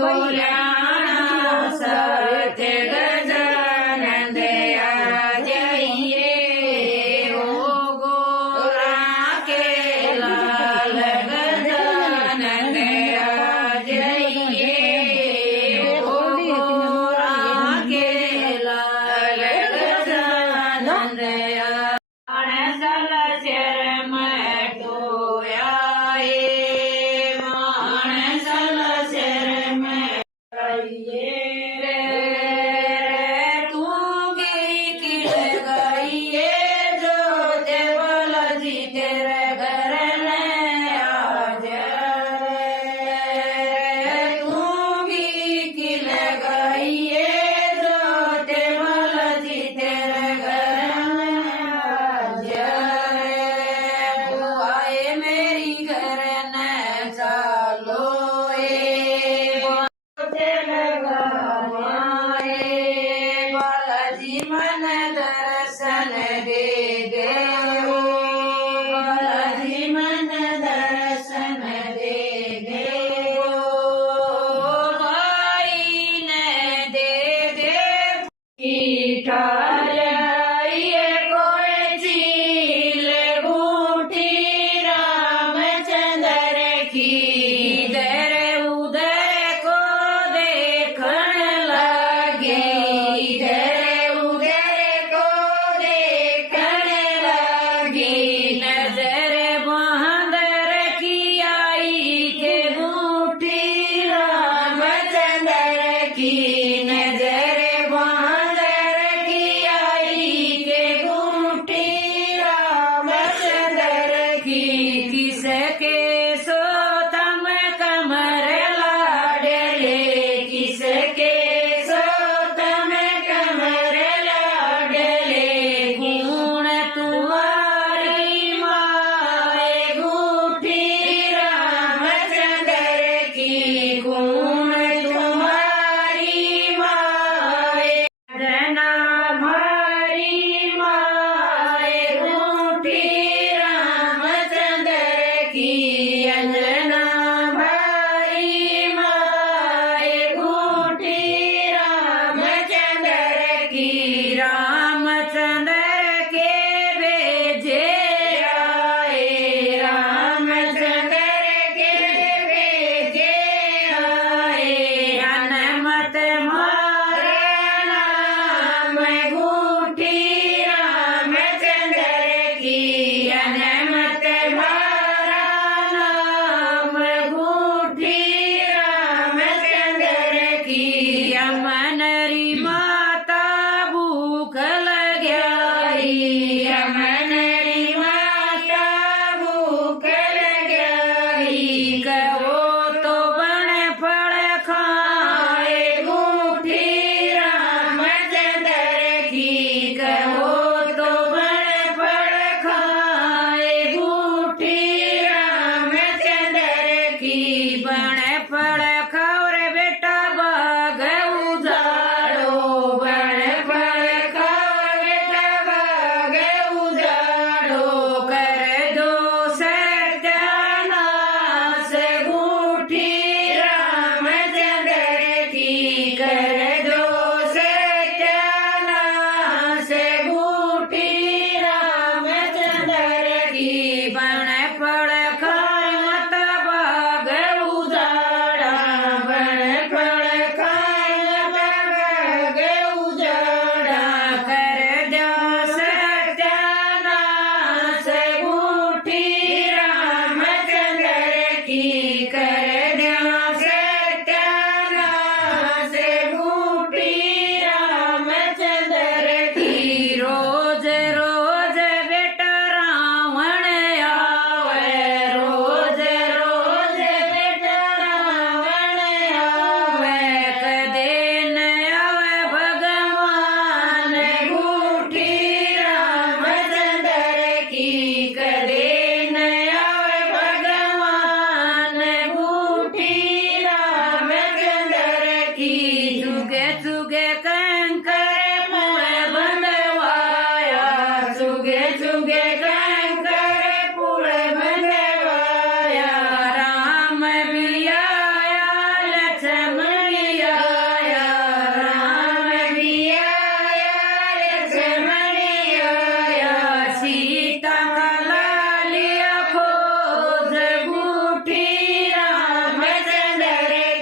बोल्याणा सत्य गजानन दया जइए ओ गोरा के लाल गजानन दया जइए ओ गोरा के लाल गजानन दया माणसाल शर में टोया माणसाल शर में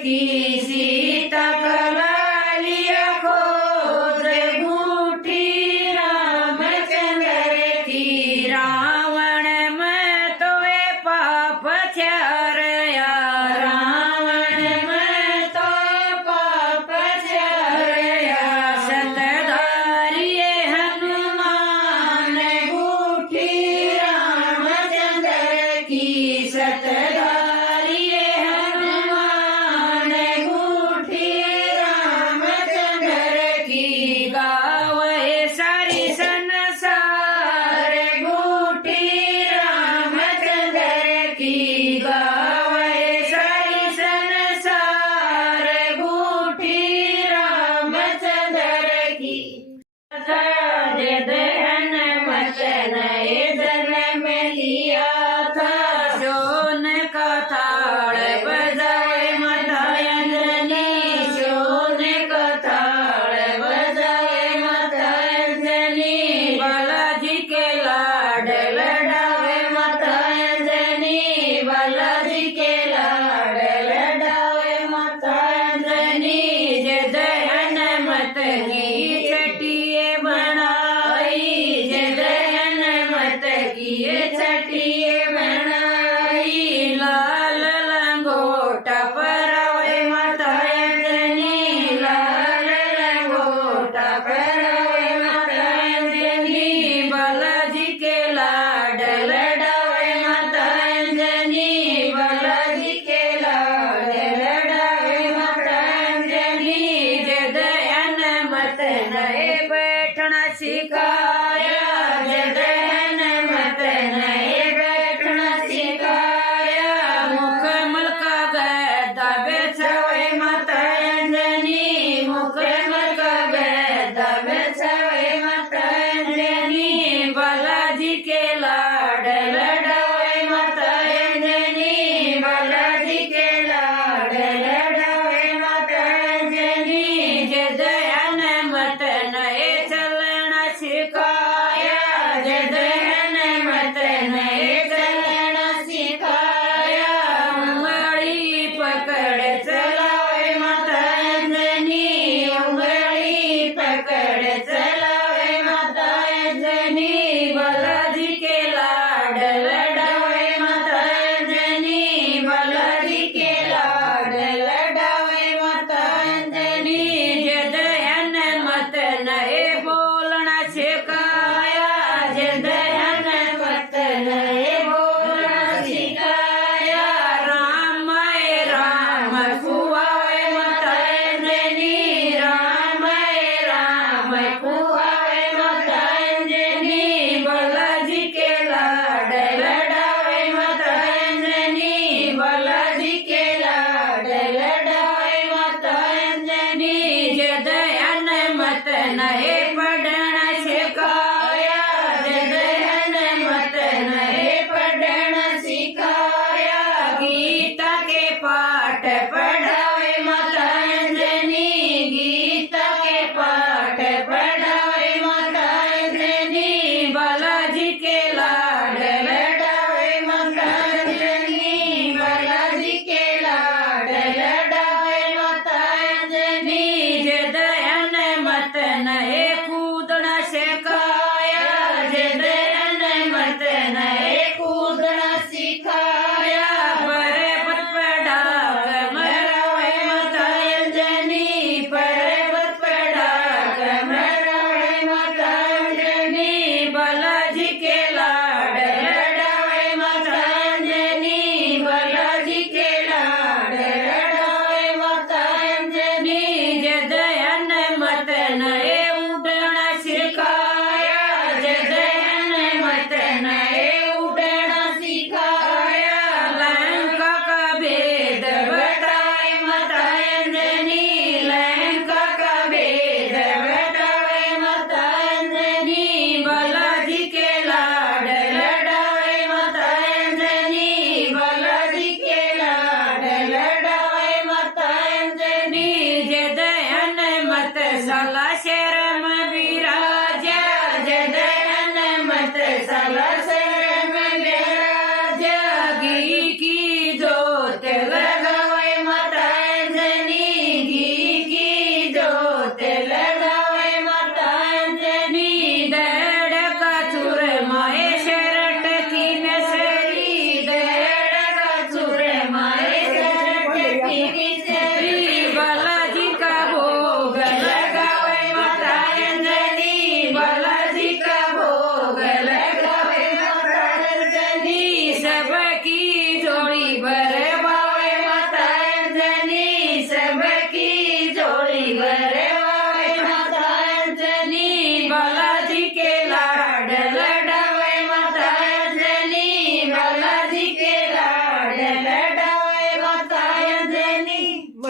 की सीता कलालिया खोज बूटी रामचंद्र की रावण में तो ए पाप थ्यारया रावण में तो पाप थ्यारया सतधारिये हनुमान बूटी रामचंद्र की सतधारिये हनुमान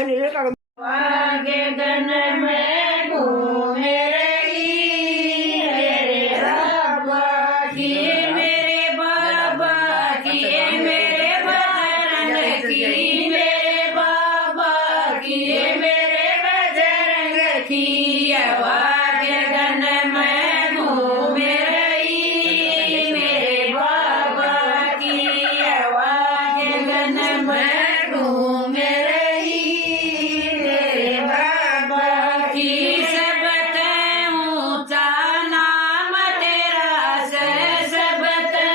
आगे गन में घूमे रही मेरे बाबा की, मेरे बाबा की, मेरे बजरंग की, मेरे बाबा की, मेरे बजरंग की। आवाज गन में घूमे रही मेरे बाबा की, आवाज गन में घूमे रही मेरे बाबा की। सबसे ऊंचा नाम तेरा से, सबसे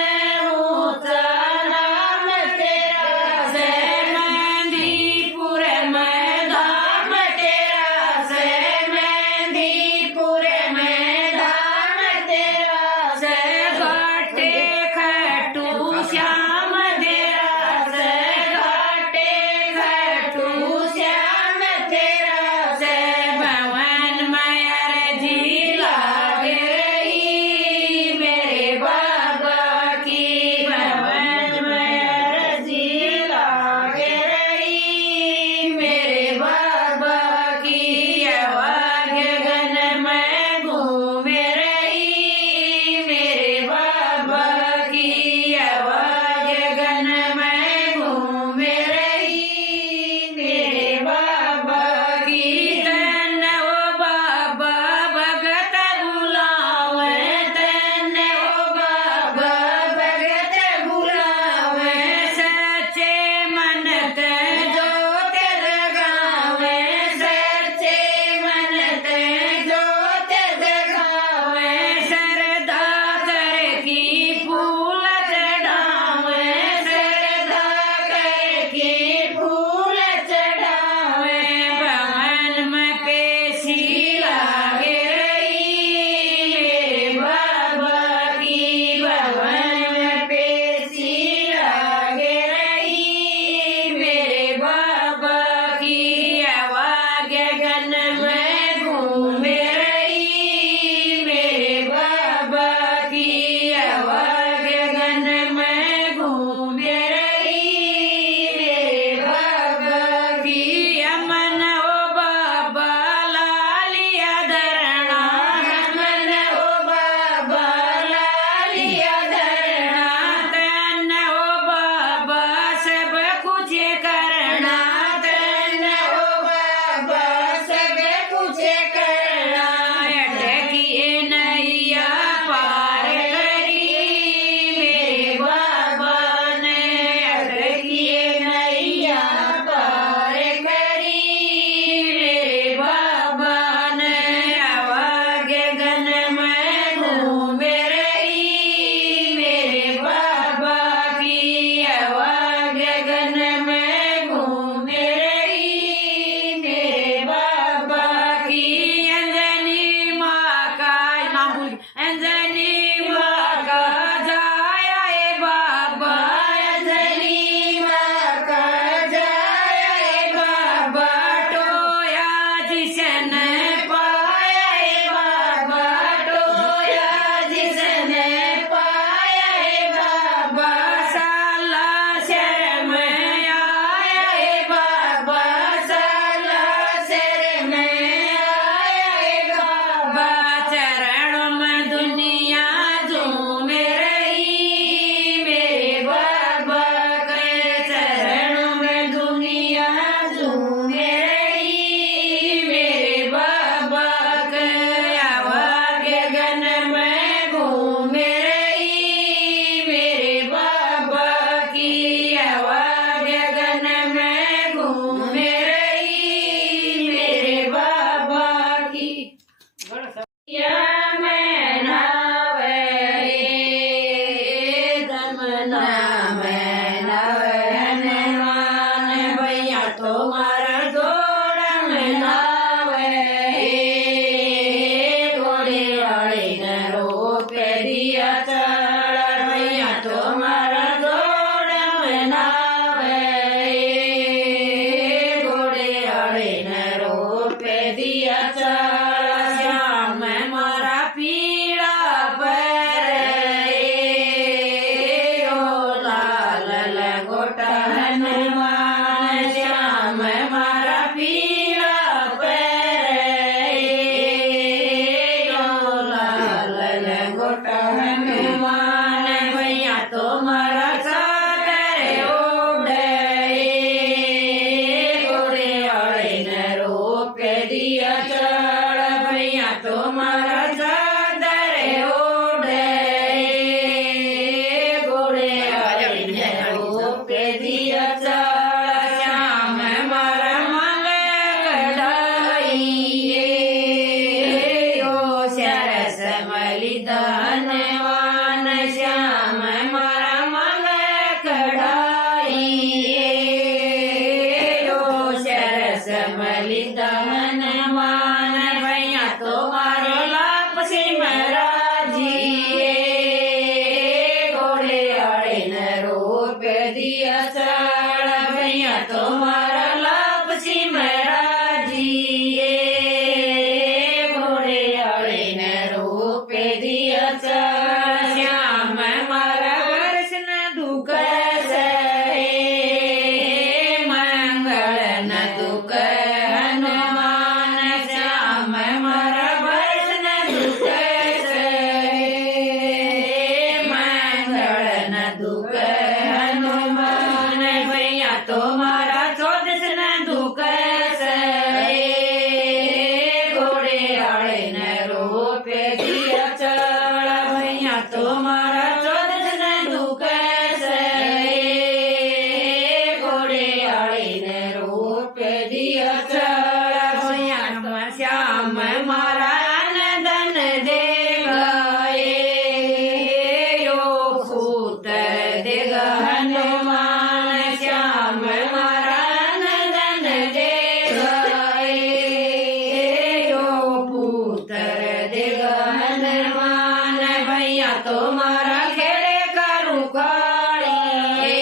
ऊंचा नाम तेरा से, मेहंदीपुर में धाम तेरा से, मेहंदीपुर में धाम तेरा से। घाटे खटू श्याम तेरा से, घाटे खटू श्याम तेरा से। भवन मयर जी लागे रही मेरे बाबा की, भवन मयर जी लागे रही मेरे बाबा की। आवाज गगन में घूमे रही मेरे बाबा की, आवाज गगन में घूमे रही मेरे बाबा की। तन ओ बाबा भगत बुलावे, तन ओ बाबा भगत बुलावे। सच्चे मन ते जोत जगावे, सच्चे मन ते जोत जगावे। सरदा कर की फूल चढ़ावे, सरदा कर की फूल चढ़ावे। भवन में पेशी लागे रही मेरे बाबा की, भवन में पेशी लागे रही मेरे बाबा की। आवाज गगन में घूमे रही मेरे बाबा की, आवाज गगन में घूमे रही मेरे बाबा की। अमन ओ बाबा लालिया धरना, अमन ओ बाबा लालिया धरना। तन ओ बाबा सब कुछ करना, तन ओ बाबा सब कुछ करना। अटकिए नैया पार करी मेरे बाबा ने, अटकिए नैया पार करी मेरे बाबा ने। आवाज गगन में घूमे रही मेरे बाबा की, आवाज गगन में घूमे रही मेरे बाबा की। अंजनी माँ का नाम भूल गई, अंजनी माँ का जाया ए बाबा, अंजनी माँ का जाया ए बाबा। टोया जिसने पाया ए बाबा, टोया जिसने पाया ए बाबा। साला शर्म आया ए बाबा, साला शर्म आया ए बाबा। चरणों में दुनिया झूमे रही मेरे बाबा के, चरणों में दुनिया झूमे रही मेरे बाबा के। आवाज गगन में घूमे रही मेरे बाबा की, आवाज गगन में घूमे रही मेरे बाबा की। या मैं नावे दमना मैं नावे हनुमान भैया तुम्हारा जोड़ में नावे। घोड़े वाले न रोके दिया चढ़ भैया तुम्हारा जोड़ में नावे। घोड़े वाले न रोके दिया चढ़। श्याम मारा पीड़ा पर ओ लाल लगोटा हनुमान। श्याम मारा લીધા હનુમાન ભૈયા તો મારો લાપ સિમરાજીએ ઘોડે આળીને રૂપે દિયા ચળ ભૈયા તો મારા લાપ સિમરાજીએ ઘોડે આળીને રૂપે દિયા ચળ શ્યામ મારા વર્ષન દુઃખ છે મંગળ ન દુઃખ હનુમાન શ્યામ મારા વર્ષન દુઃખ છે મંગળ ન દુઃખ હનુમાન ભૈયા તો મારા ચોદસ ન દુઃખ છે ઘોડે આળીને રૂપે દિયા ચળ ભૈયા તો મારા ચોદસ ન દુઃખ છે ઘોડે આળીને રૂપે દિયા ચળ ભૈયા શ્યામ મારા આનંદન દેગાએ યો પુત્ર દેગ હનુમાન શ્યામ મારા આનંદન દેગાએ યો પુત્ર દેગ હનુમાન ભૈયા તો મારા ખેડે કરું કાળી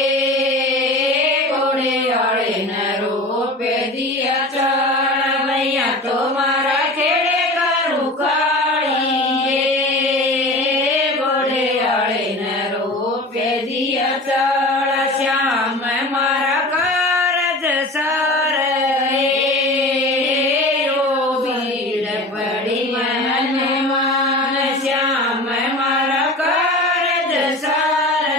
ઘોડે આળીને રૂપે દિયા ચળ ભૈયા તો મારા ખેડે કરું કાળી ઘોડે આળીને રૂપે દિયા ચળ શ્યામ મારા કારજ સર યો ભીડ પડી હનુમાન શ્યામ મારા કારજ સર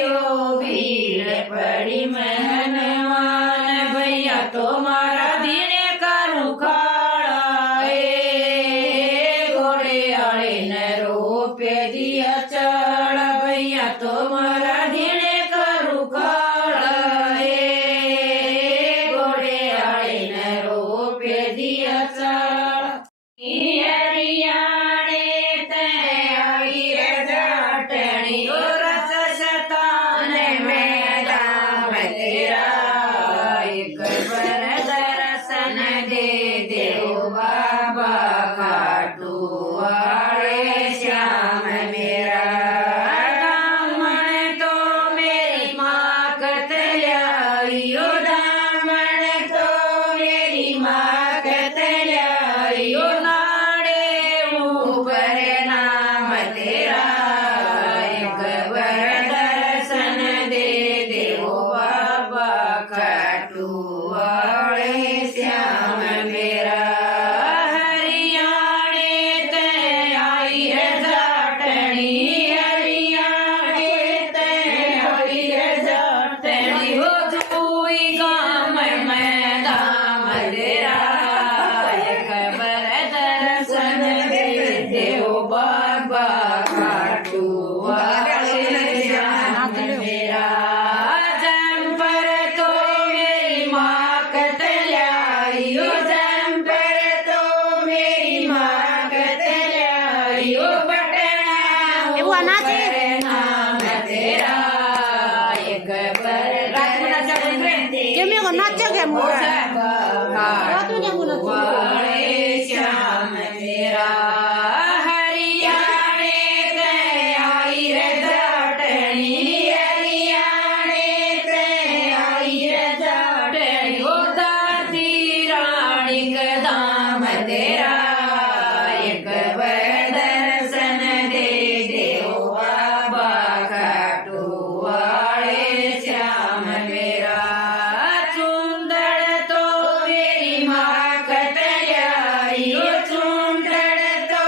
યો ભીડ પડી હનુમાન ભૈયા તો મારા ધીરે કરું ખાળા ઘોડે આળીને રૂપે દિયા ચળ ભૈયા તો મારા ધીરે કરું ખાળા ઘોડે આળીને રૂપે દિયા ચળ હરિયાણે તે આવી રે જાટણી ઓ રસ શતાને મેદામ તેરા એક બર દર્શન દે દેવ બાબા ખાટુ વાળે શ્યામ મેરા દામણ તો મેરી માँ કતલ્યાયો દામણ તો મેરી માँ કતલ્યાયો નાડે ઉપર નામ તેરા એક બર દર્શન દે દેવો બાબા ખાટુ વાળે શ્યામ મેરા હરિયાણે તે आई रे जाटणी हरियाणे ते आई रे जाटणी हो जुई गाम में दाम तेरा एक बर दर्शन दे देव बाबा खाटू वाले श्याम मेरा जंपर तो मेरी माँ कतल्याई ओ जंपर तो मेरी माँ कतल्याई ओ पटना એવું ના છે. नाम तेरा एक बर કેમ એવું નાચ્યો કેમ રાતું ને એવું નથી. વાળે શ્યામ મેરા હરિયાણે તે आई રે જાટણી હરિયાણે તે आई રે જાટણી ઓ દાતી રાણી કદામ તેરા એક બર દર્શન દે દેવ બાબા ખાટુ વાળે શ્યામ મેરા ચુંદડ તો મેરી માँ કતલ્યાઈ ઓ ચુંદડ તો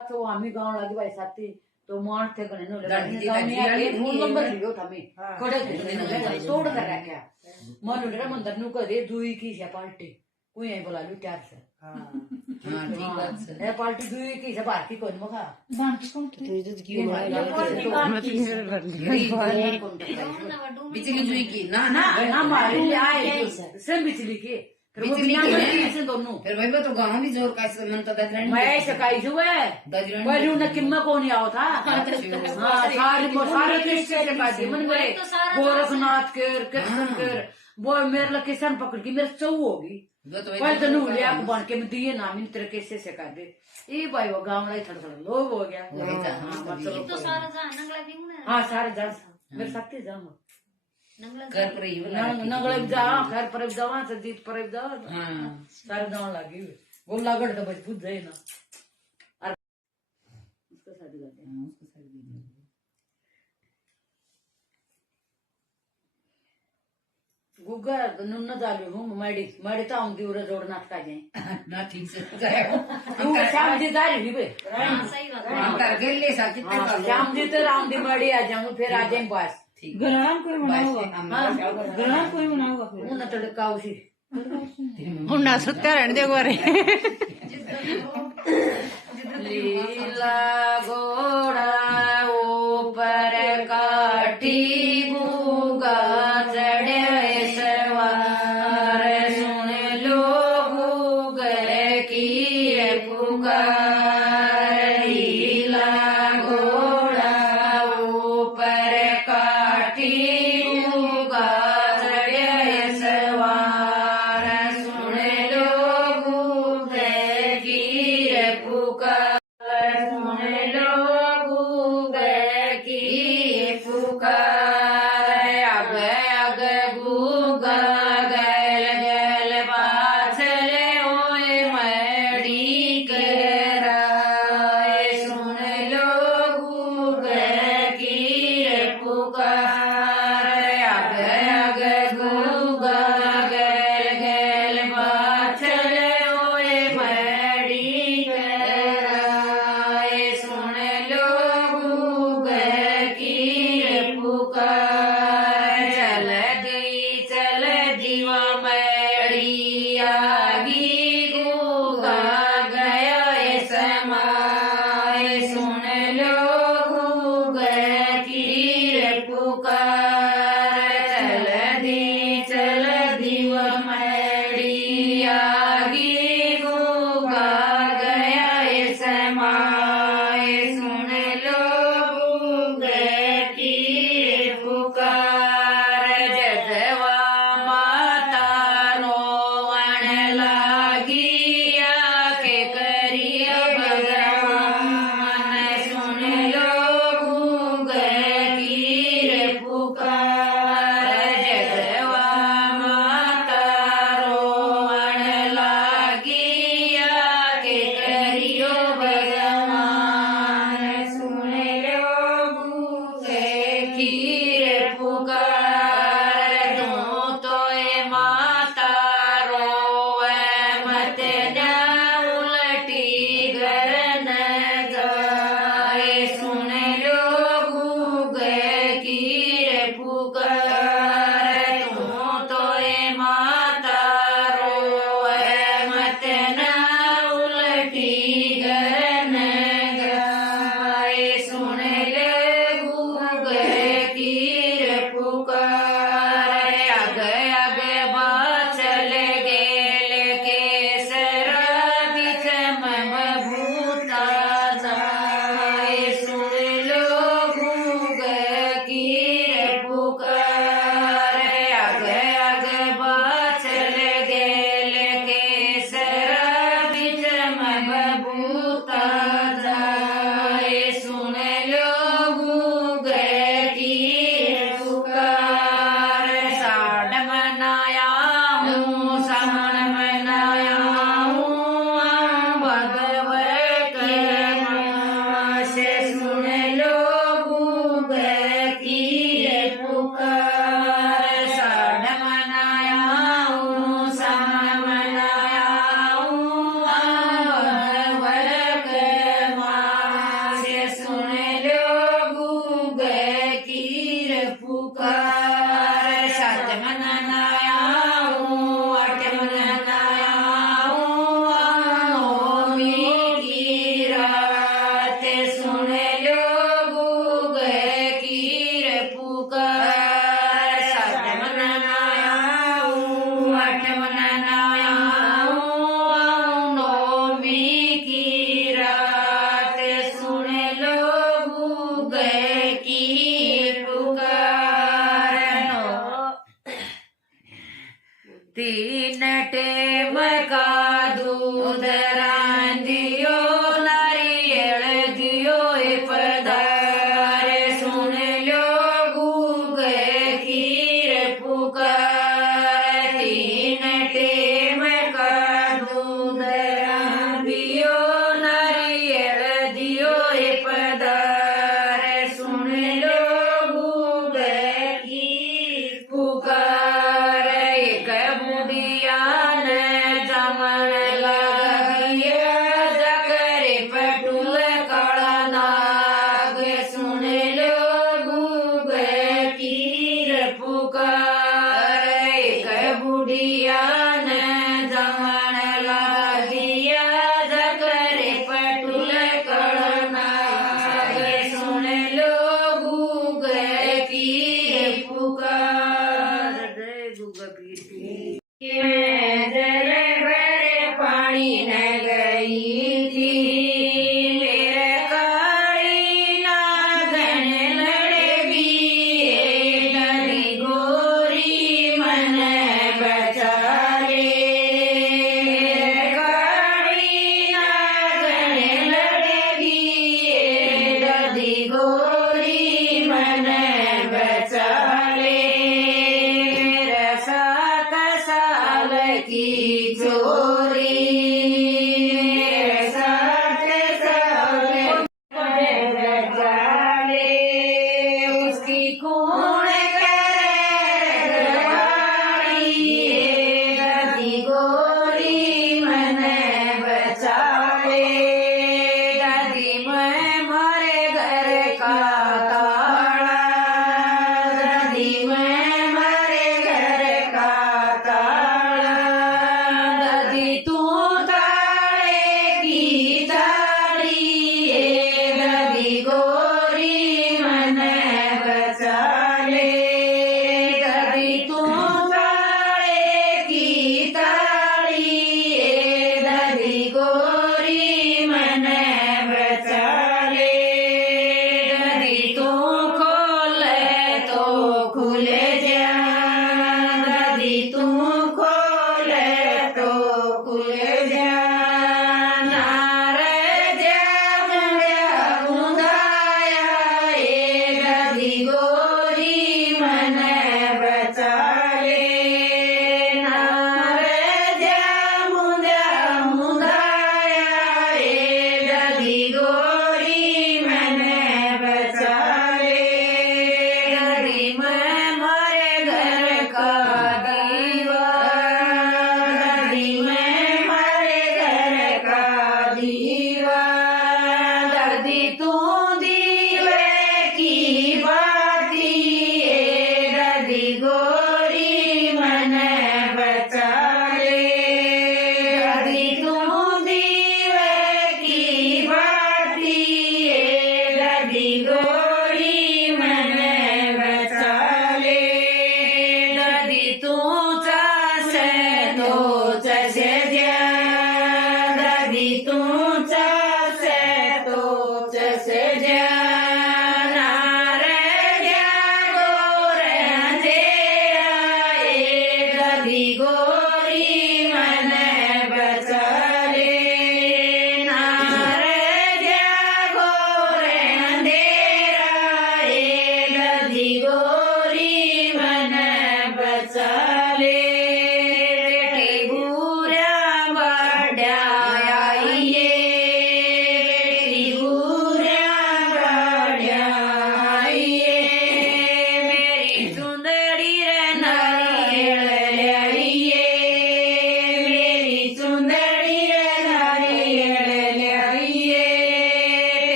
तो आम्ही गाँव लगी भाई साथी तो मान थे कने नो दादी जी, लगा दादी जी, फोन नंबर लियो थामे हाँ। खड़े थे तोड़ कर रखा मन रे मंदर नु करे दुई की से पार्टी कोई आई बोला लू चार से हाँ हाँ ठीक बात है ए पार्टी दुई की से भारती कोन मखा बिजली जुई की ना ना ना हमारे आए से बिजली के फिर वो बिजली की से दोनों फिर वही तो गाँव भी जोर का मन तो दजरण मैं सकाई जुए पहले उन्हें किम्मा को नहीं आओ था हाँ सारे किस्से के पास मन मेरे गोरखनाथ के कृष्ण के वो मेरे लिए किसान पकड़ के मेरे चौ होगी पहले तो नू लिया बन के मैं दिए नाम इन तेरे किस्से से कर दे ये भाई वो गाँव में थोड़ा थोड़ा लोग हो गया हाँ सारे जा मेरे साथ ही जाऊंगा घर पर ही नगले भी जा घर पर भी जावा सजीत पर भी जावा हाँ सारे जान लगी वो लागड़ तो बस पूछ जाए ना और उसका शादी करते हैं गुग्गा नुन्न जालू हूँ मड़ी तो आऊंगी उरे जोड़ नाटका जाए ना ठीक से जाएगा तू श्याम जी दारी भी बे हम कर गेले सा कितने का श्याम जी तो राम दी मड़ी आ जाऊंगी फिर आ जाएंगे बस ठीक ग्रहण कोई बना होगा ग्रहण कोई बना होगा फिर उन्हें तो डका उसी हुन्ना सुत्ता रहने दे गोरे लीला घोड़ा ऊपर काठी गुगा चढ़े सवार सुन लो गुगे की पुकार लीला घोड़ा ऊपर काठी गुगा चढ़े सवार सुन लो गुगे की पुकार सुन लो गुगे की पुकार आगे आगे गुगा गैल गैल पाछले ओए मड़ी के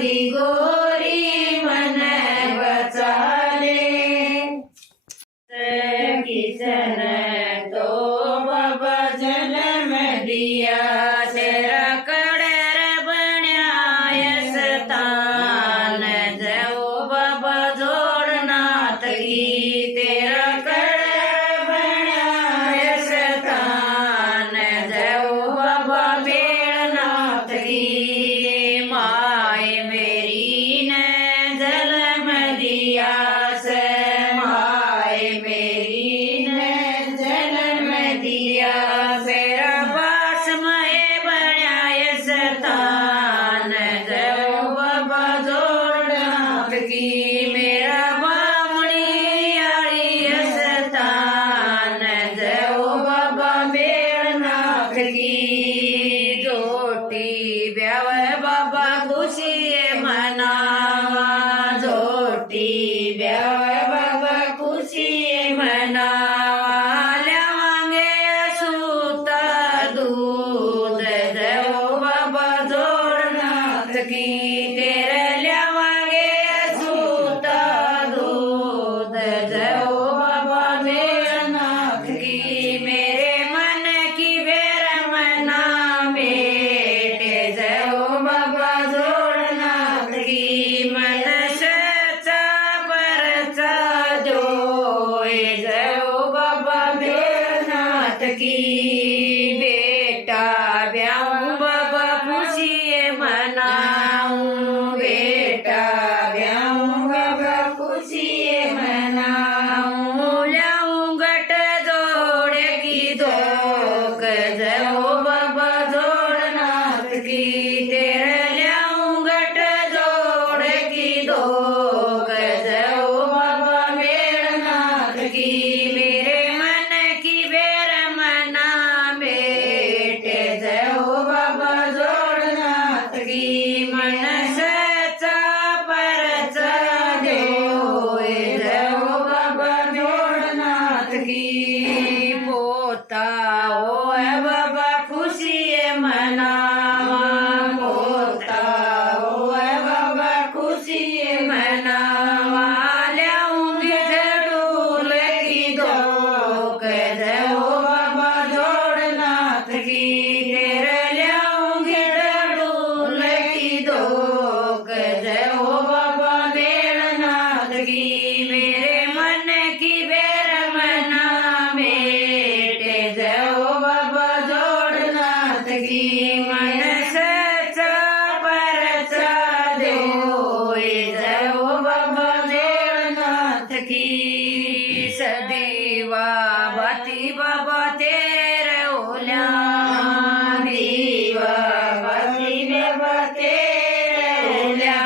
दी गोरी मन बचा ले किसन तो बाबा जन्म दिया तेरा कड़र बन्या स्थान जो बाबा जोड़नाथ की तेरा कड़र बन्या स्थान जो बाबा बेड़नाथ की माए मेरी ने जन्म दिया से माए मेरी ने जन्म दिया तेरा पास में बन्या स्थान जो बाबा जोड़नाथ की मेरा बामणी आड़ी स्थान जो बाबा बेड़नाथ की जोटी ब्याव बाबा खुशी मनावा जोटी ब्याव बाबा खुशी मनावा ल्यावांगे सूता दूध जो बाबा जोड़नाथ की तेरे ल्यावांगे सूता दूध जो बाबा बेड़नाथ की मेरे मन की बेर मना बेटे जो बाबा जोड़नाथ की मन सच्चा परचा जोए जो बाबा बेड़नाथ की बेटा ब्याऊं बाबा खुशी मनाऊं बेटा ब्याऊं बाबा खुशी मनाऊं ल्याऊं गट जोड़े की धोक जो बाबा जोड़नाथ की तेरे ल्याऊं गट जोड़े की धोक जो बाबा बेड़नाथ की मेरे मन की बेर मना बेटे जो बाबा जोड़नाथ की मन सच्चा परचा जोए जो बाबा जोड़नाथ की पोता ओ है बाबा खुशी मनावा पोता ओ है बाबा खुशी मनावा ल्याऊंगी झड़ूल की धोक जो बाबा जोड़नाथ की तेरे ल्याऊंगी झड़ूल की धोक जो बाबा बेड़नाथ की मेरे मन की बेर मना बेटे जो बाबा जोड़नाथ की मन सच्चा परचा जोए जो बाबा जोड़नाथ की सदीवा बाती बाबा तेरे ओल्या दीवा बाती बाबा तेरे ओल्या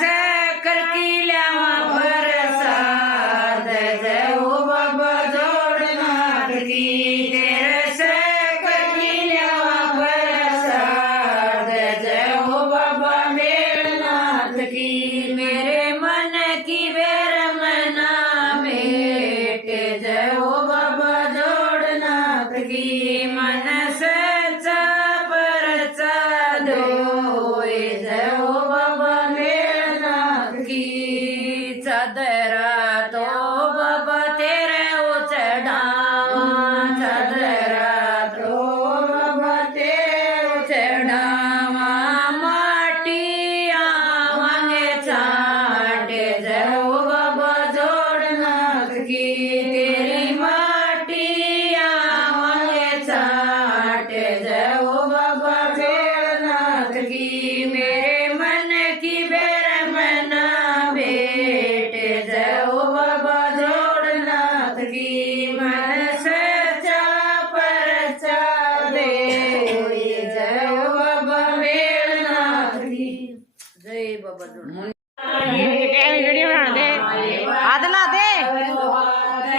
शक्कर की ल्यावा प्रसाद जो बाबा जोड़नाथ की तेरे शक्कर की ल्यावा प्रसाद जो बाबा बेड़नाथ की मेरे मन की बेर मना बेटे जो बाबा जोड़नाथ की मन सच्चा परचा दोए जो बाबा बेड़नाथ की चादरा तो बाबा तेरे ओ चढ़ावा चादरा तो बाबा तेरे ओ चढ़ावा माटी आवांगे छाटे जो बाबा जोड़नाथ की तेरी माटी आवांगे छाटे जो बाबा जोड़नाथ की मेरे मन की बेर मना बेटे जो बाबा जोड़नाथ की मन सच्चा परचा दे जो बाबा बेड़नाथ की जय बाबा जोड़नाथ वीडियो बना दे हाथ ला दे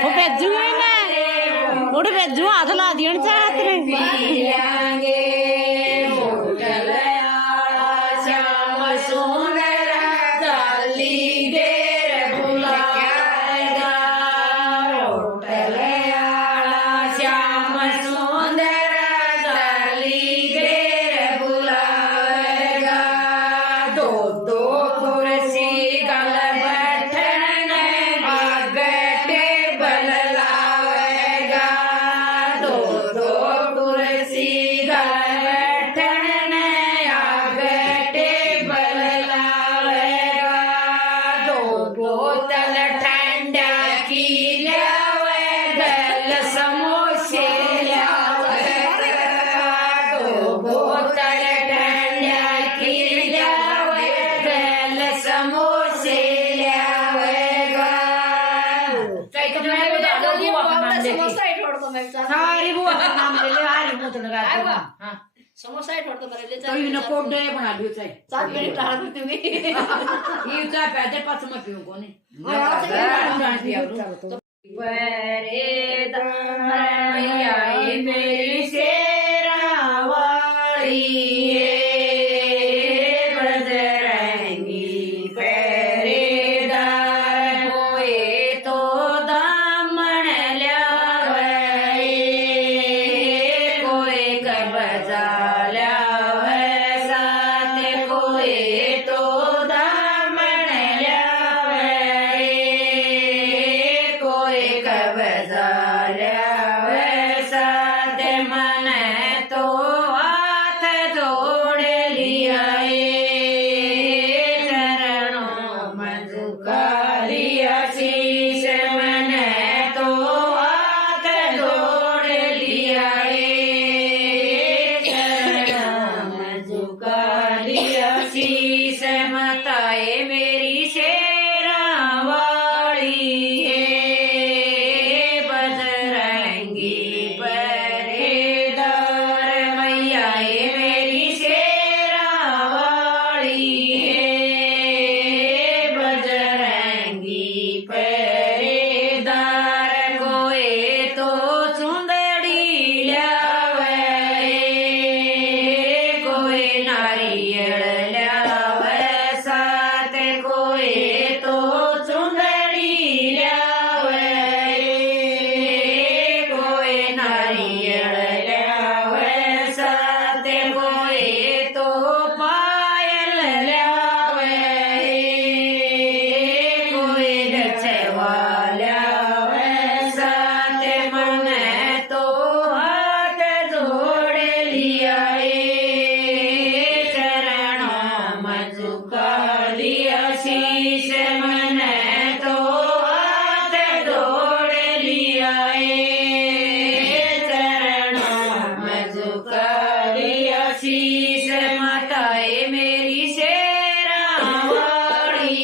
वो भेजूंगी मैं उड़ भेजू हाथ ला दिया चाहते पियांगे होटल आला श्याम सुंदर जाली देर बुलाएगा होटल आला श्याम सुंदर जाली देर बुलाएगा दो तो इन्हें पोडे बना लियो चाहे सात मिनट डाल दूंगी ये चाहे पैदे पास में पियो कोनी मैया मेरी शेरा वाली बजरंगी पहरेदार होए तो दामन ल्यावे कोई कबजा ल्यावे साथ कोई तो दामन ल्यावे कोई कबजा ल्यावे साथ मन तो हाथ जोड़ लिया चरणों में झुका लिया शीश मन तो हाथ जोड़ लिया चरणों में झुका लिया शीश माताए मेरी शेरा वाली बजरंगी पहरेदार मैया मेरी शेरा वाली बजरंगी पहरेदार कोई तो सुंदरी ल्यावे कोई नारियल ल्यावे साथ कोई तो सुंदरी ल्यावे कोई नारियल ल्यावे साथ कोई तो पायल ल्यावे कोई दक्षवा ल्यावे साथ मन तो हाथ जोड़ लिया चरणों में झुका लिया शीश मन तो हाथ जोड़ लिया चरणों में झुका लिया शीश माताए मेरी शेरा वाली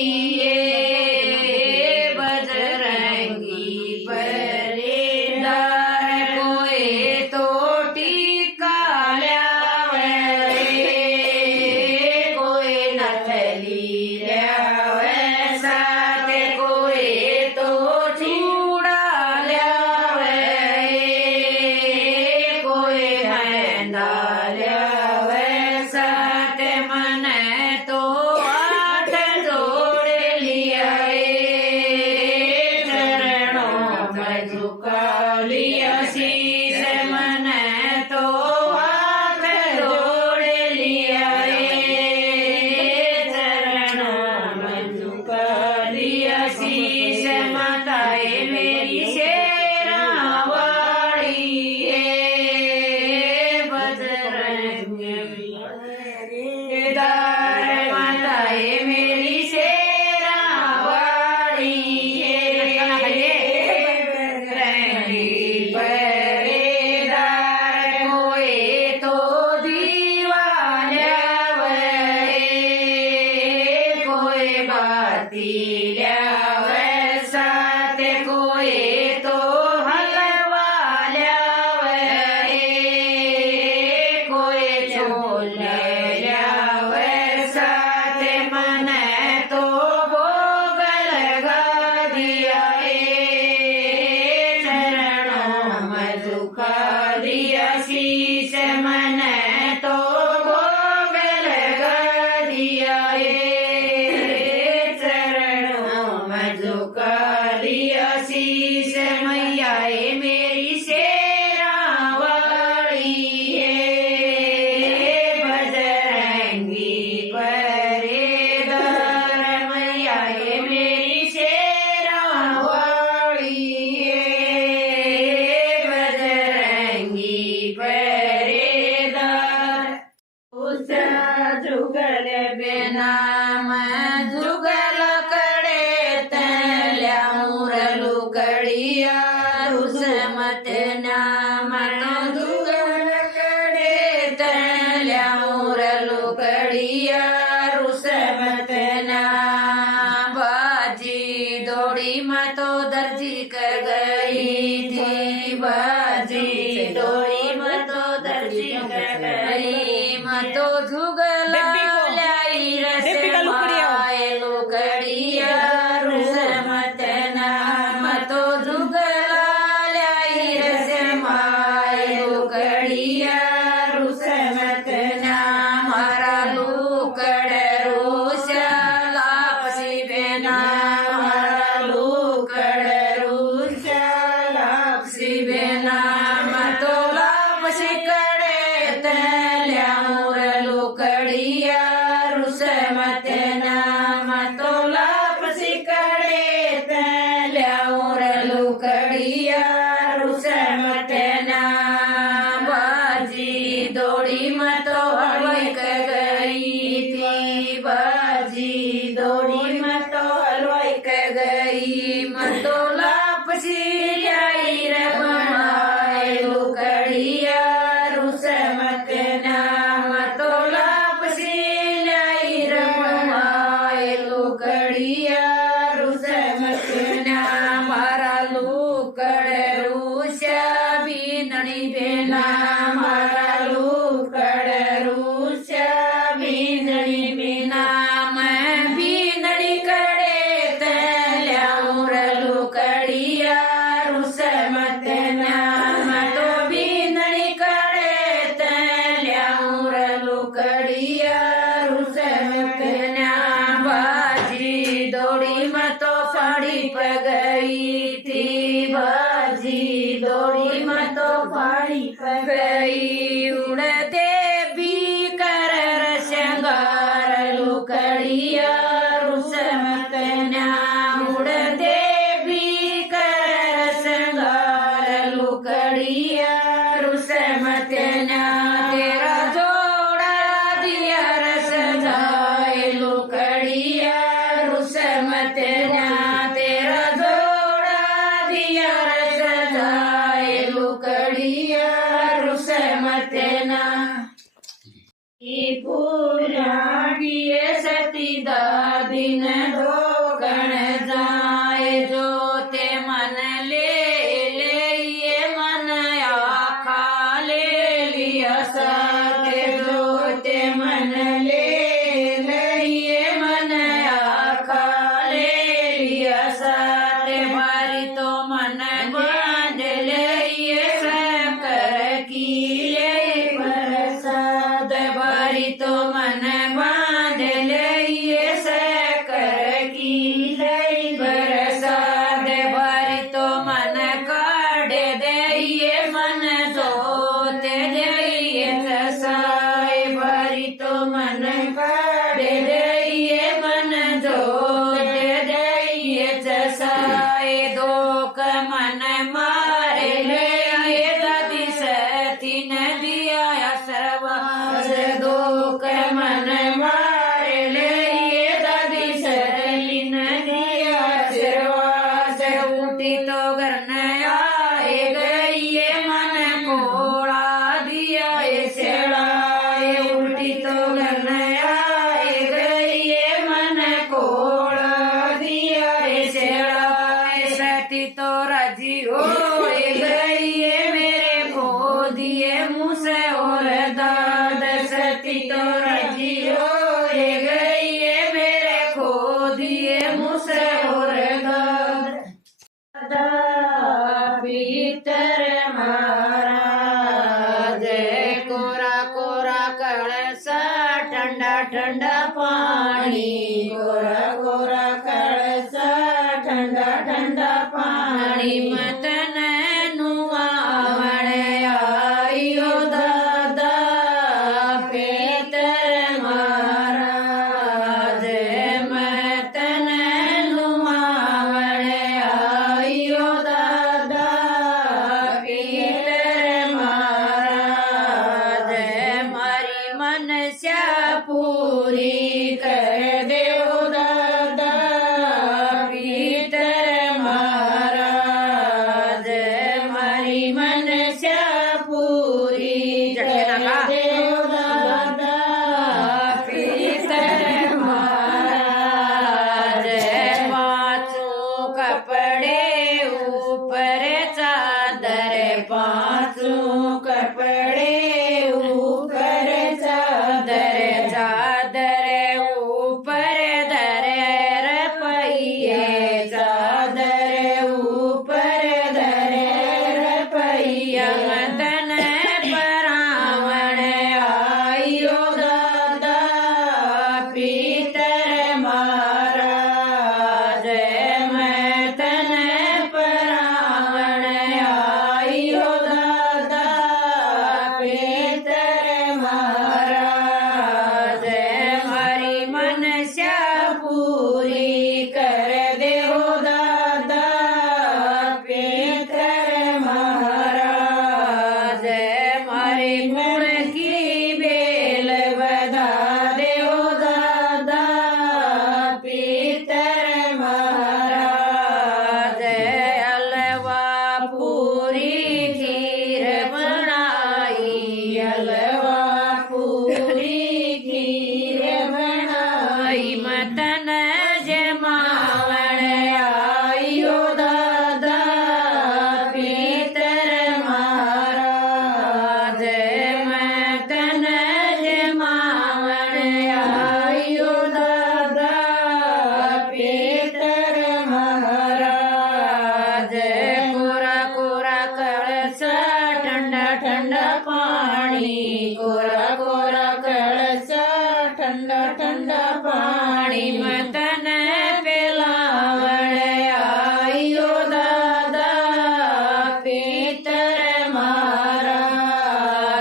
बजरंगी पहरेदार कोई तो टीका ल्यावे कोई नथली ल्यावे साथ कोई तो चूड़ा ल्यावे कोई मेहंदा ल्यावे साथ मन तो हाथ जोड़ लिया चरणों में झुका लिया शीश मन तो हाथ जोड़ लिया चरणों में झुका लिया शीश माताए मेरी शेरा वाली बजरंगी पहरेदार माताए मेरी शेरा वाली बजरंगी पहरेदार कोई तो दीवा ल्यावे कोई बाती ल्यावे साथ कोई तो हलवा ल्यावे कोई छोले ल्यावे साथ मन तो भोग लगा दिया चरणों में झुका दिया शीश मन तो भोग लगा दिया चरणों में झुका दिया शीश मैया मेरी शेरा वाली बजरंगी पहरेदार मैया मेरी शेरा वाली बजरंगी पहरेदार उस जुगल बेनाम जुगल करे तल्याऊर लुकड़िया रुस मत नाम जुगल करे तल्याऊर लुकड़िया रुस मत नाम बाजी दौड़ी मैं तो दर्जी कर गई थी बाजी दौड़ी मैं तो दर्जी कर गई मैं तो गई उड़ते भी कर श्रृंगार लुकड़िया रुसमत न्या उड़ते भी कर श्रृंगार लुकड़िया रुसमत न्या तेरा जोड़ा दिया रस जाए लुकड़िया रुसमत न्या तेरा जोड़ा दिया रस जाए लुकड़िया रुसमत न्या पूरा किए सती दिन दो गण जाए जो ते मन ले ये मन आखा ले लिया सते जो ते मन ले ये मन आखा ले लिया सते भारी तो मन बांध ले ये कर की ले प्रसाद भारी तो मन बांध ले ये कर की ले प्रसाद भारी तो मन काढ़ दे ये मन जोत दे ये कसाय भारी तो मन काढ़ दे ये मन जोत दे ये कसाय दो मन मारे ले ये दादी सती न दिया सर्वास दो मन मारे ले ये दादी सती न दिया सर्वास उठी तो घर न आए गई ये मन कोड़ा दिया ये सेड़ाए उल्टी तो घर न आए गई ये मन कोड़ा दिया ये सेड़ाए सती तो राजी हो गई ये मेरे को दिए मुँह से और दाद सती तो राजी हो गई ये मेरे को दिए मुँह से और दाद भीतर महाराज कोरा कोरा कलसा ठंडा ठंडा पानी कोरा कोरा कलसा ठंडा ठंडा पानी मतन नुआवण आइयो दादा पेतर महाराज मतन नुआवण आइयो दादा पेतर महाराज मारी मनस्या पूरी कर देव दादा पीतर महाराज मारी मनस्या पूरी कर देव दादा पीतर महाराज पाँचों कपड़े ऊपर चादर पाँचों कपड़े ऊपर चादर चादर ऊपर धरे रपैये चादर ऊपर धरे रपैया मदन परावण आइयो दादा पीतर महाराज मदन परावण आइयो दादा पीतर महाराज हमारी मनस्या पूरी कर देहो दादा पीतर महाराज हमारे गुण की बेल बधा देहो दादा पीतर महाराज हलवा पूरी खीर बनाई हलवा पूरी खीर बनाई मतन जमावण आइयो दादा पीतर महाराज मतन जमावण आइयो दादा पीतर महाराज कोरा कोरा कलसा ठंडा ठंडा पानी कोरा कोरा कलसा ठंडा ठंडा पानी मतन पिलावण आइयो दादा पीतर महाराज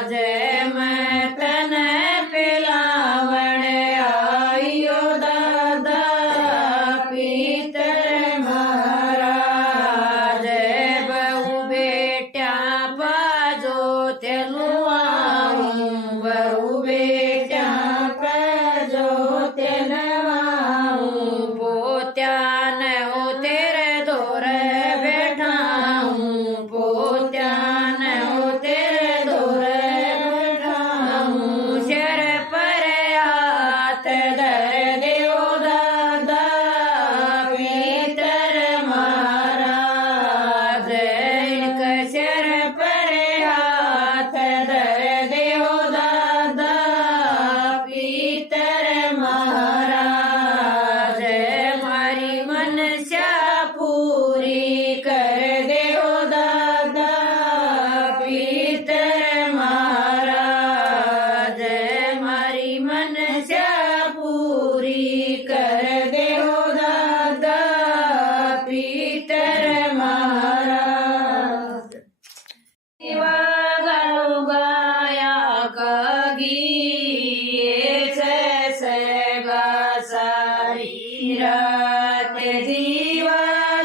रात दीवा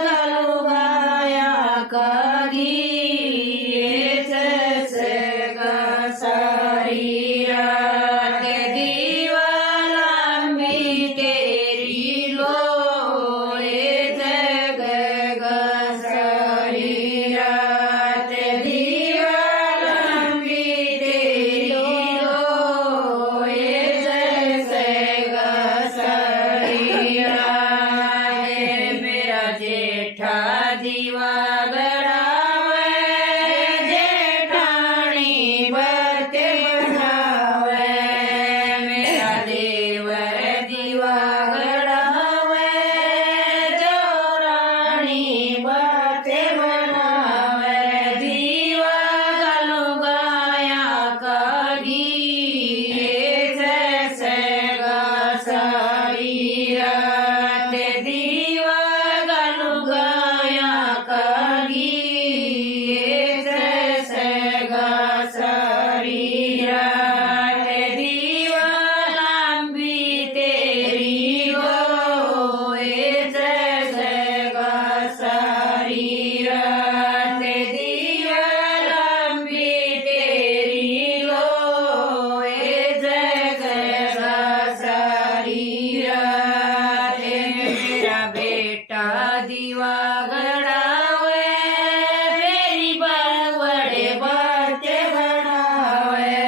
गलुगाया कगी सारी रात दीवा लंबी तेरी लो जग सारी रात दीवा लंबी तेरी लो जग सारी रात मेरा जेठा दीवा गड़ावे जेठानी बरते बनावे मेरा देवर दीवा गड़ावे जोरानी बरते बनावे दीवा गलुगाया कगी जैसे सारी रात दीवा गलुगाया कगी जैसे सारी रात दीवा लंबी तेरी हो जैसे सारी रात दीवा लंबी तेरी लो जैसे सारी रात मेरा बेटा दीवा गड़ावे मेरी बड़े बाते बनावे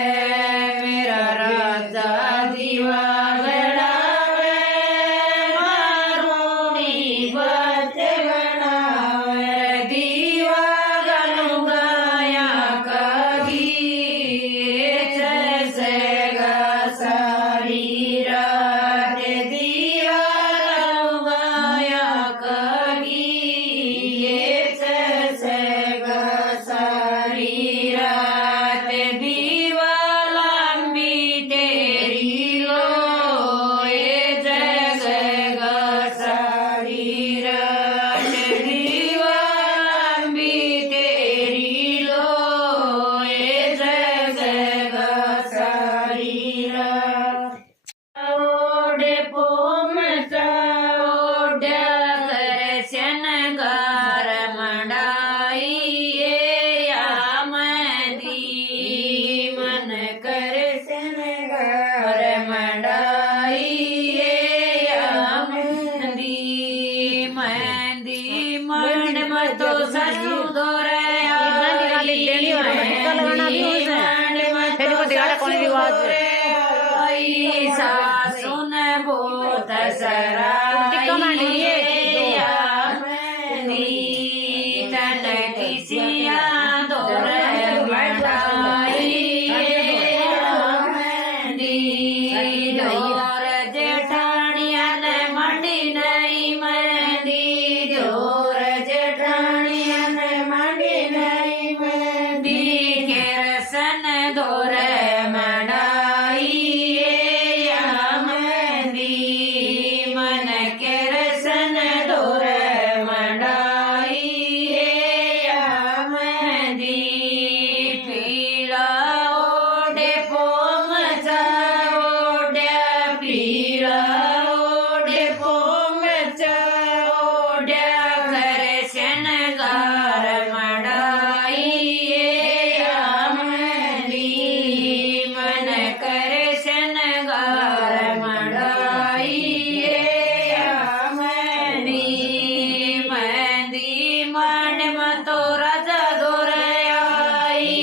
मेरा राजा दीवा गड़ावे मारूनी बाते बनावे दीवा गलुगाया कगी जैसे सारी रात दीवा गलुगाया कगी जैसे सारी रात दीवा लंबी तेरी लो जैसे सारी रात दीवा लंबी तेरी लो जैसे सारी रात ओडे पोम ओडे करशन गार मंडाई या मदी मन करशन गार मंडाई या मदी मंदी मंड मतो ससु दोरया लेनी और टिक्का लगाना भी होता है फिर को दिखाड़ा कौन सी आवाज है सासुन बोत सरा टिक्का मांडिए तन किसिया दौर मंडाई दौर जेठानिया ने मंडी नहीं मंदी दौर जेठानिया ने मंडी नहीं मंदी के रसन दौर मंडाई या मंदी मन के रसन दौर मंडाई या मंदी पीला ओडे पोम ओडे पीला ओडे पोम ओडे करशन गार मंडाई या मंदी मन करशन गार मंडाई या मंदी मंदी मन मतो राजा दोरयाई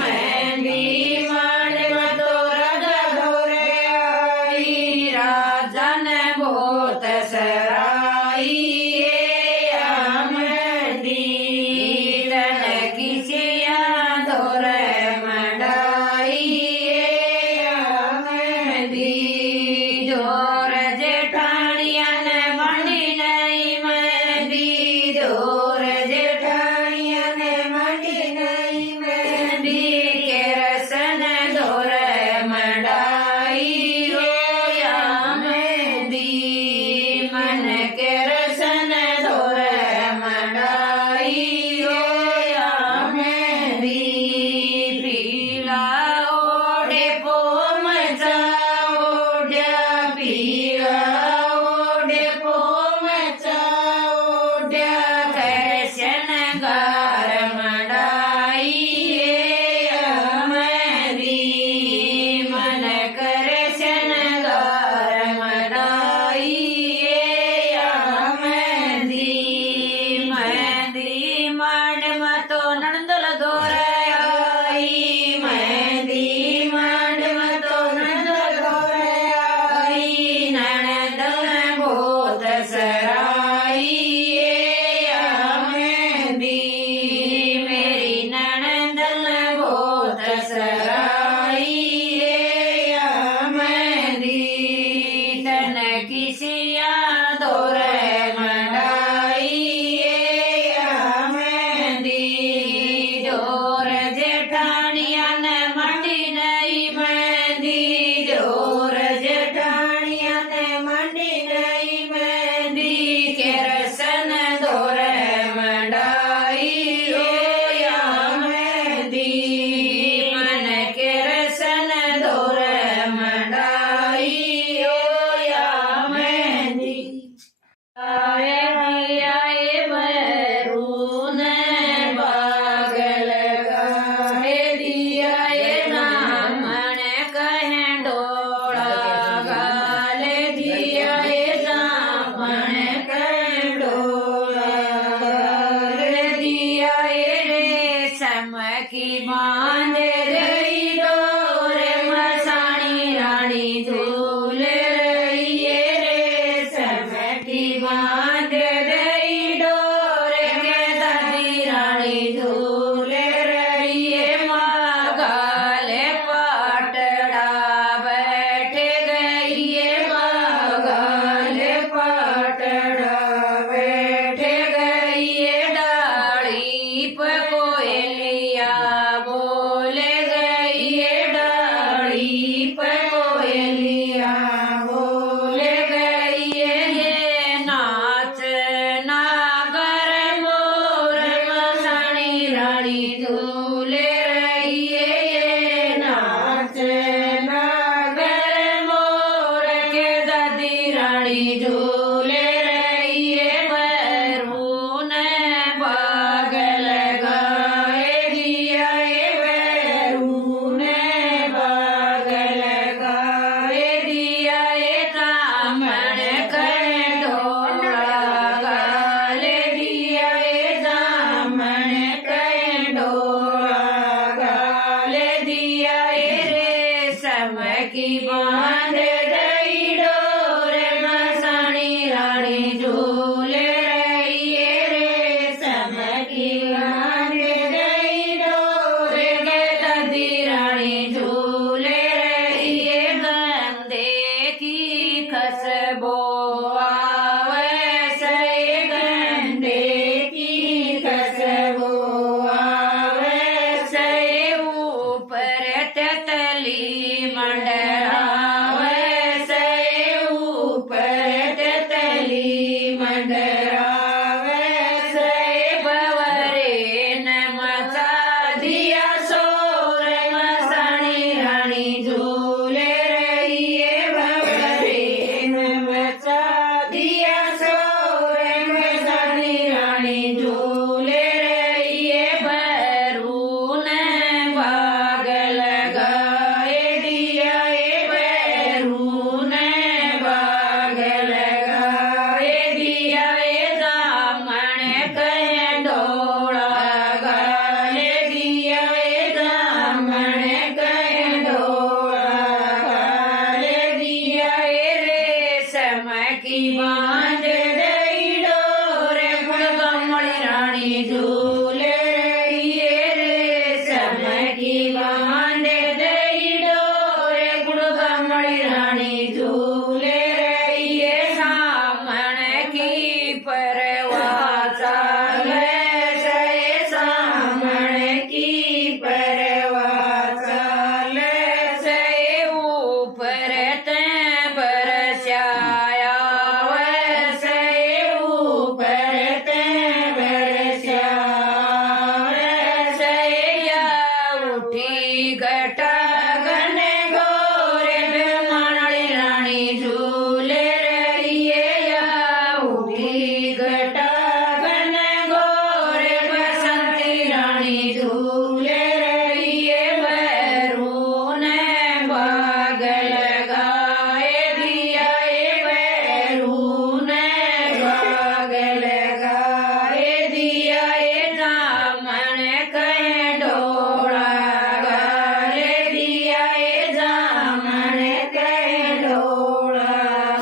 मंदी मन मतो राजा दोरयाई राजन बहुत सराई या मंदी तन किसिया दोर मंडाई या मंदी जोर जेठानिया ने मंडी नहीं मंदी जोर जेठानिया ने मंडी नहीं मंदी के रसन दोर मंडाई हो या मंदी मन के रसन दोर मंडाई हो या मंदी पीला ओडे पोम ओडे पीला ओडे पोम की सिया दौरे मंडाई मेहंदी जोर जेठानिया ने मंडी नहीं मेहंदी जोर जेठानिया ने मंडी नहीं मेहंदी के रसन दौरे मंडाई मेहंदी मन के रसन दौरे मंडाई मेहंदी आए बरून बागल गाए दिया नामण कहें डोड़ा गाले दिया नामण कहें डोड़ा गाले दिया रेशम की बांध रही डोरे मसाणी रानी झूल रही रेशम की बांध रही डोरे के दादी रानी झूल रही मागाले पाटड़ा बैठ गई मागाले पाटड़ा बैठ गई डाली पे कोयलिया बोल गई डाली पे कोयलिया बोल गई ये नाच नागर मोर मसाणी रानी झूल रही ये नाच नागर मोर के दादी रानी झूल रही बैरून बागल गाए दिया बैरून बागल गाए दिया दामन कहें डोरा गाले दिया दामन कहें डोरा गाले दिया रेशम की बांध रही डोरे मसाणी रानी झूल रही रेशम की बांध रही डोरे के दादी रानी झूल रही गंदे की खसबो आवे से गंदे की खसबो आवे से ऊपर ततली मंडरावे से ऊपर ततली मंडरावे से बवरे न मचा दिया सोर मसाणी रानी झूल रही बवरे न मचा दिया सोर मसाणी रानी झूल रही बैरून बागल गाए दिया बैरून बागल गाए दिया दामन कहें डोड़ा गाले दिया दामन कहें डोड़ा गाले दिया रेशम की बांध रही डोरे कमली रानी झूल रही रेशम की बांध रही डोरे कमली रानी झूल रही सामण की परवाह चाले से सामण की परवाह चाले से ऊपर ते बरसाया वैसे ऊपर ते बरसाया वैसे या उठी घटा गने गोरे ब्रह्मणी रानी झूल रही या उठी घटा गने गोरे बसंती रानी झूल रही बैरून बागल गाए दिया बैरून बागल गाए दिया दामन कहें डोड़ा गाले दिया दामन कहें डोड़ा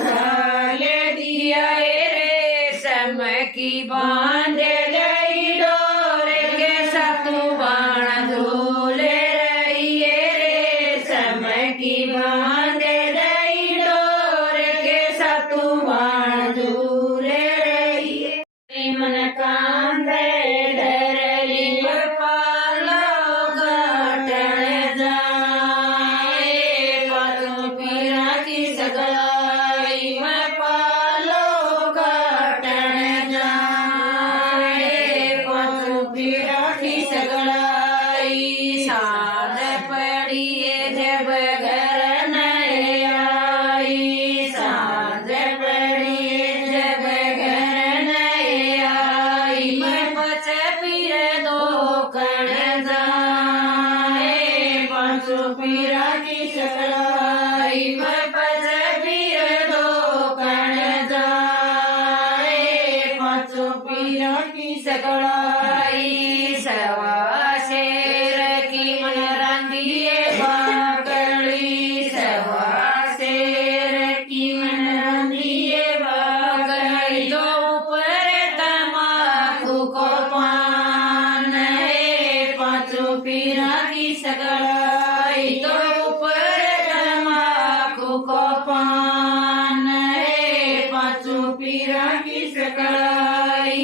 गाले दिया रेशम की बांध लई डोरे के सतु बाण झूल रही रेशम की बांध लई डोरे के सतु पीरा की सकलाई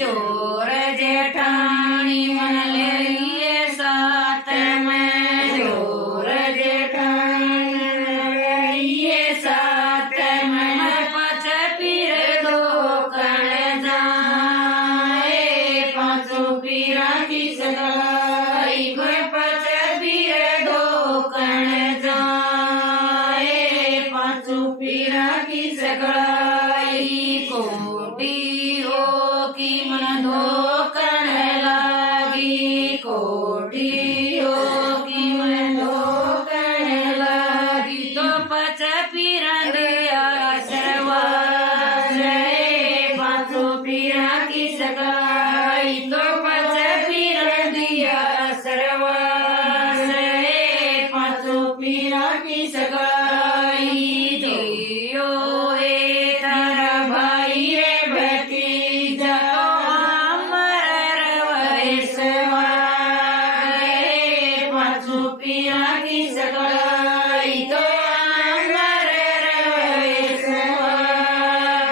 जोर जेठानी मन ले लिए साथ में जोर जेठानी मन ले लिए साथ में पच पीर दो कण जाए पांचों पीरा की सकलाई में पच पीर दो कण जाए पांचों पीरा की सकलाई कोटी हो की मन दो कण लागी कोटी हो की मन दो कण लागी तो पच पीरा दिया सरवास रे पांचों पीरा की सकलाई तो पच पीरा दिया सरवास रे पांचों पीरा की सकलाई दियो ए तारा भाई रे भतीजा अमर वैसवा रे पांचों पीरा की सकलाई तो अमर वैसवा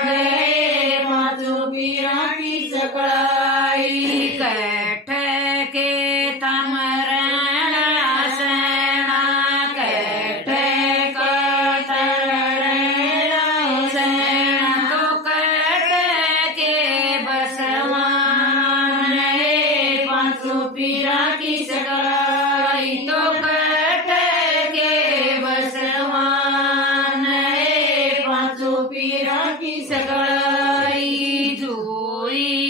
रे पांचों पीरा की सकलाई कैठ के तमरण सेना कैठ का तरण सेना तो कैठ के बसवान रे पांचों पीरा की सकलाई तो कैठ के बसवान रे पांचों पीरा की सकलाई जोई